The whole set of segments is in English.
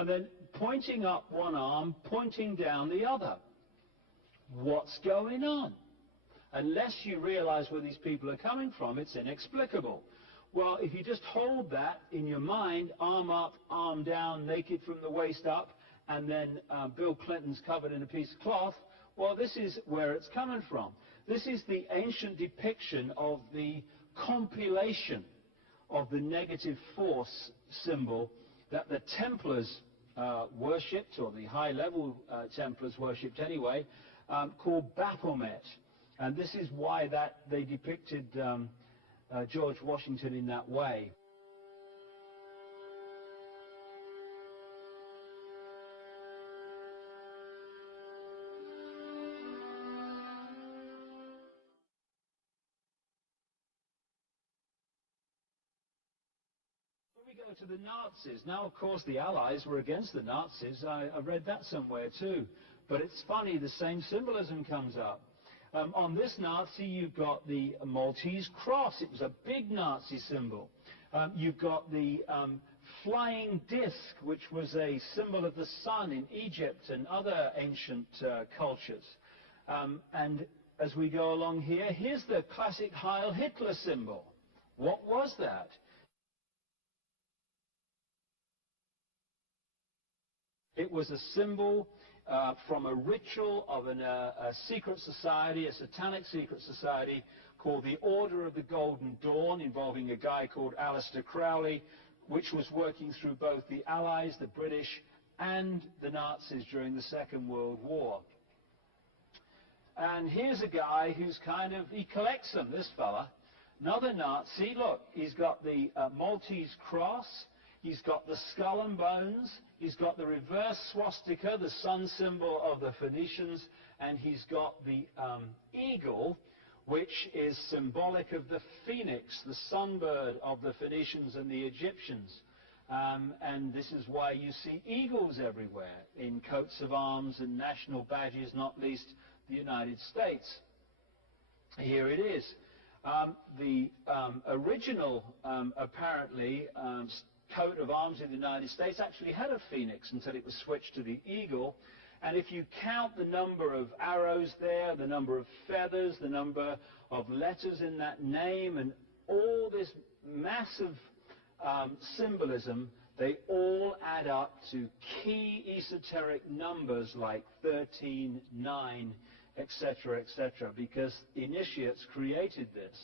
and then pointing up one arm, pointing down the other. What's going on? Unless you realize where these people are coming from, it's inexplicable. Well, if you just hold that in your mind, arm up, arm down, naked from the waist up, and then Bill Clinton's covered in a piece of cloth, well, this is where it's coming from. This is the ancient depiction of the compilation of the negative force symbol that the Templars worshipped, or the high-level Templars worshipped anyway, called Baphomet. And this is why they depicted George Washington in that way. We go to the Nazis. Now, of course, the Allies were against the Nazis. I read that somewhere too. But it's funny, the same symbolism comes up. On this Nazi, you've got the Maltese cross. It was a big Nazi symbol. You've got the flying disc, which was a symbol of the sun in Egypt and other ancient cultures. And as we go along here, here's the classic Heil Hitler symbol. What was that? It was a symbol from a ritual of a secret society, a satanic secret society called the Order of the Golden Dawn, involving a guy called Aleister Crowley, which was working through both the Allies, the British, and the Nazis during the Second World War. And here's a guy who's he collects them, this fella. Another Nazi, look, he's got the Maltese cross, he's got the skull and bones, he's got the reverse swastika, the sun symbol of the Phoenicians, and he's got the eagle, which is symbolic of the phoenix, the sunbird of the Phoenicians and the Egyptians. And this is why you see eagles everywhere in coats of arms and national badges, not least the United States. Here it is. The original, apparently, coat of arms in the United States actually had a phoenix until it was switched to the eagle. And if you count the number of arrows there, the number of feathers, the number of letters in that name, and all this massive symbolism, they all add up to key esoteric numbers like 13, 9, etc., etc., because initiates created this.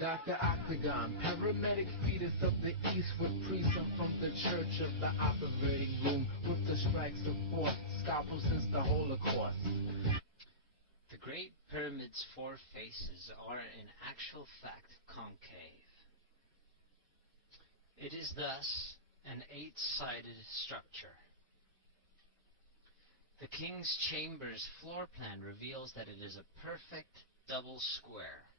Dr. Octagon, paramedic fetus of the eastward precinct from the church of the operating room with the strikes of force, scalpels since the Holocaust. The Great Pyramid's four faces are in actual fact concave. It is thus an 8-sided structure. The King's Chamber's floor plan reveals that it is a perfect double square.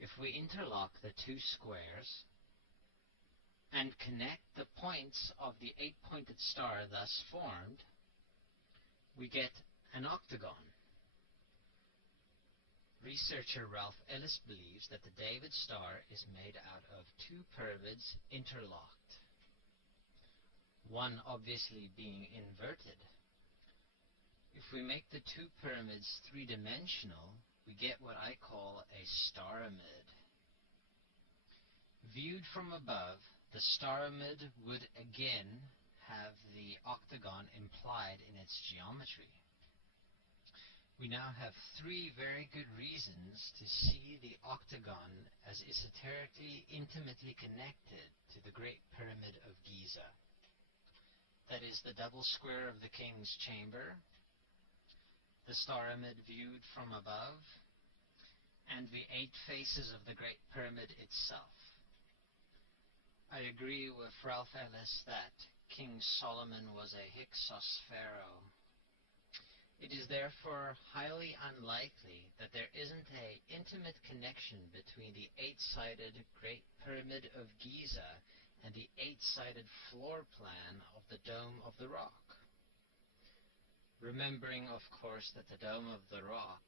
If we interlock the two squares and connect the points of the 8-pointed star thus formed, we get an octagon. Researcher Ralph Ellis believes that the David star is made out of two pyramids interlocked, one obviously being inverted. If we make the two pyramids three-dimensional, we get what I call a staramid. Viewed from above, the staramid would again have the octagon implied in its geometry. We now have three very good reasons to see the octagon as esoterically intimately connected to the Great Pyramid of Giza. That is the double square of the King's Chamber, the staramid viewed from above, and the 8 faces of the Great Pyramid itself. I agree with Ralph Ellis that King Solomon was a Hyksos pharaoh. It is therefore highly unlikely that there isn't an intimate connection between the 8-sided Great Pyramid of Giza and the 8-sided floor plan of the Dome of the Rock. Remembering, of course, that the Dome of the Rock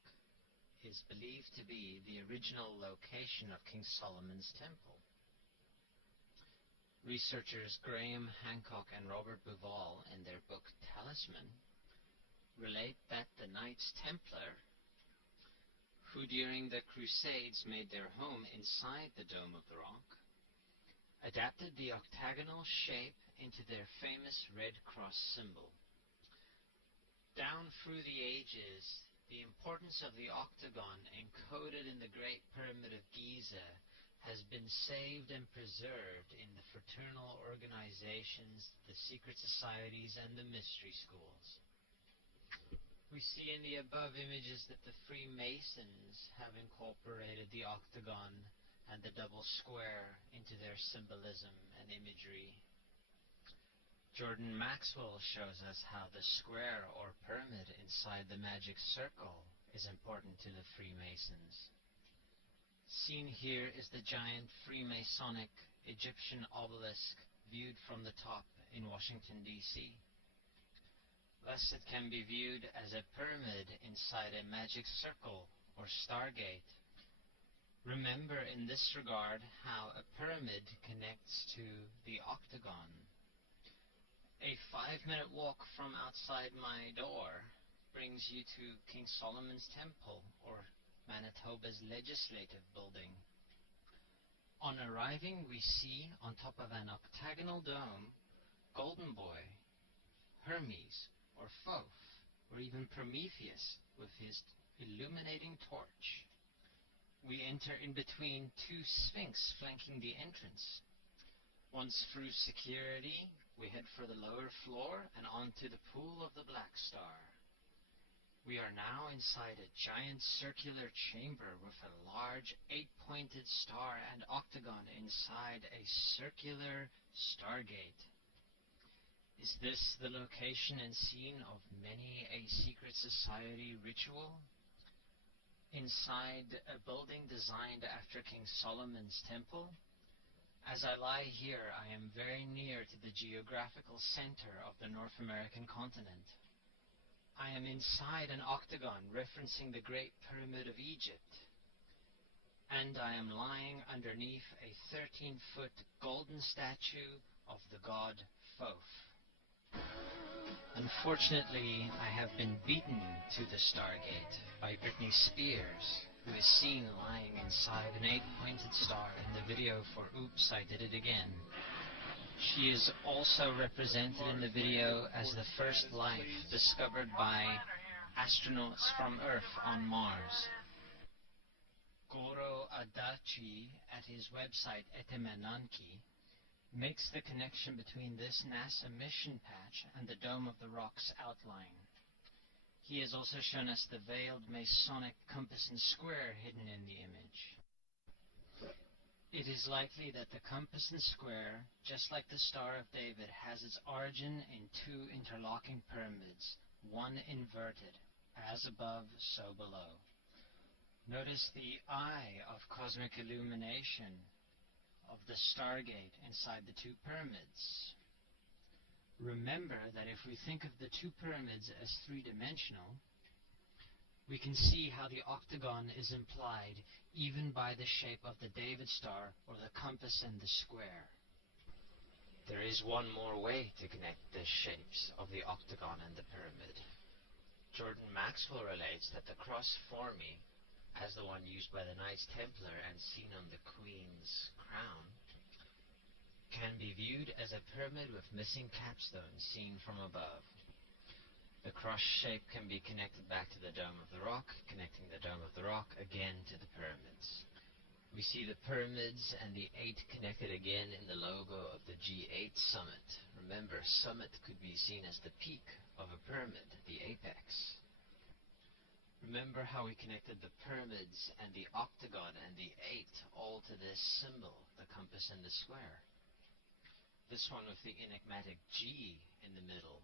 is believed to be the original location of King Solomon's temple. Researchers Graham Hancock and Robert Bauval, in their book Talisman, relate that the Knights Templar, who during the Crusades made their home inside the Dome of the Rock, adapted the octagonal shape into their famous Red Cross symbol. Down through the ages, the importance of the octagon encoded in the Great Pyramid of Giza has been saved and preserved in the fraternal organizations, the secret societies, and the mystery schools. We see in the above images that the Freemasons have incorporated the octagon and the double square into their symbolism and imagery. Jordan Maxwell shows us how the square or pyramid inside the magic circle is important to the Freemasons. Seen here is the giant Freemasonic Egyptian obelisk viewed from the top in Washington, D.C. Thus it can be viewed as a pyramid inside a magic circle or stargate. Remember in this regard how a pyramid connects to the octagon. A 5-minute walk from outside my door brings you to King Solomon's Temple, or Manitoba's legislative building. On arriving, we see on top of an octagonal dome, Golden Boy, Hermes, or Thoth, or even Prometheus with his illuminating torch. We enter in between two sphinx flanking the entrance. Once through security, we head for the lower floor and onto the pool of the Black Star. We are now inside a giant circular chamber with a large 8-pointed star and octagon inside a circular stargate. Is this the location and scene of many a secret society ritual? Inside a building designed after King Solomon's temple? As I lie here, I am very near to the geographical center of the North American continent. I am inside an octagon referencing the Great Pyramid of Egypt, and I am lying underneath a 13-foot golden statue of the god Thoth. Unfortunately, I have been beaten to the Stargate by Britney Spears, who is seen lying inside an 8-pointed star in the video for Oops, I Did It Again. She is also represented in the video as the first life discovered by astronauts from Earth on Mars. Goro Adachi, at his website Etemenanki, makes the connection between this NASA mission patch and the Dome of the Rock's outline. He has also shown us the veiled Masonic compass and square hidden in the image. It is likely that the compass and square, just like the Star of David, has its origin in two interlocking pyramids, one inverted, as above, so below. Notice the eye of cosmic illumination of the Stargate inside the two pyramids. Remember that if we think of the two pyramids as three-dimensional, we can see how the octagon is implied even by the shape of the David star or the compass and the square. There is one more way to connect the shapes of the octagon and the pyramid. Jordan Maxwell relates that the cross forming, as the one used by the Knights Templar and seen on the Queen's crown, can be viewed as a pyramid with missing capstones seen from above. The cross shape can be connected back to the Dome of the Rock, connecting the Dome of the Rock again to the pyramids. We see the pyramids and the 8 connected again in the logo of the G8 summit. Remember, summit could be seen as the peak of a pyramid, the apex. Remember how we connected the pyramids and the octagon and the 8 all to this symbol, the compass and the square. This one with the enigmatic G in the middle.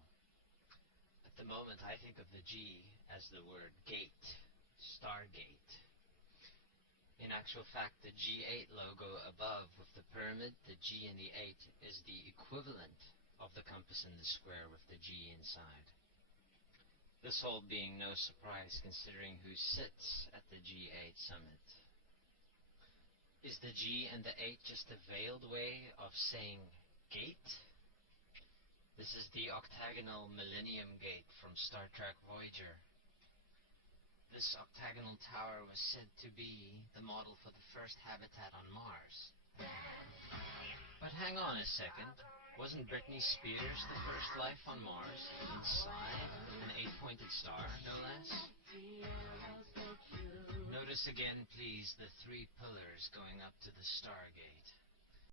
At the moment, I think of the G as the word gate, Stargate. In actual fact, the G8 logo above with the pyramid, the G and the 8, is the equivalent of the compass and the square with the G inside. This all being no surprise considering who sits at the G8 summit. Is the G and the 8 just a veiled way of saying gate? This is the octagonal Millennium Gate from Star Trek Voyager. This octagonal tower was said to be the model for the first habitat on Mars. But hang on a second. Wasn't Britney Spears the first life on Mars? Inside an 8-pointed star, no less? Notice again, please, the 3 pillars going up to the Stargate.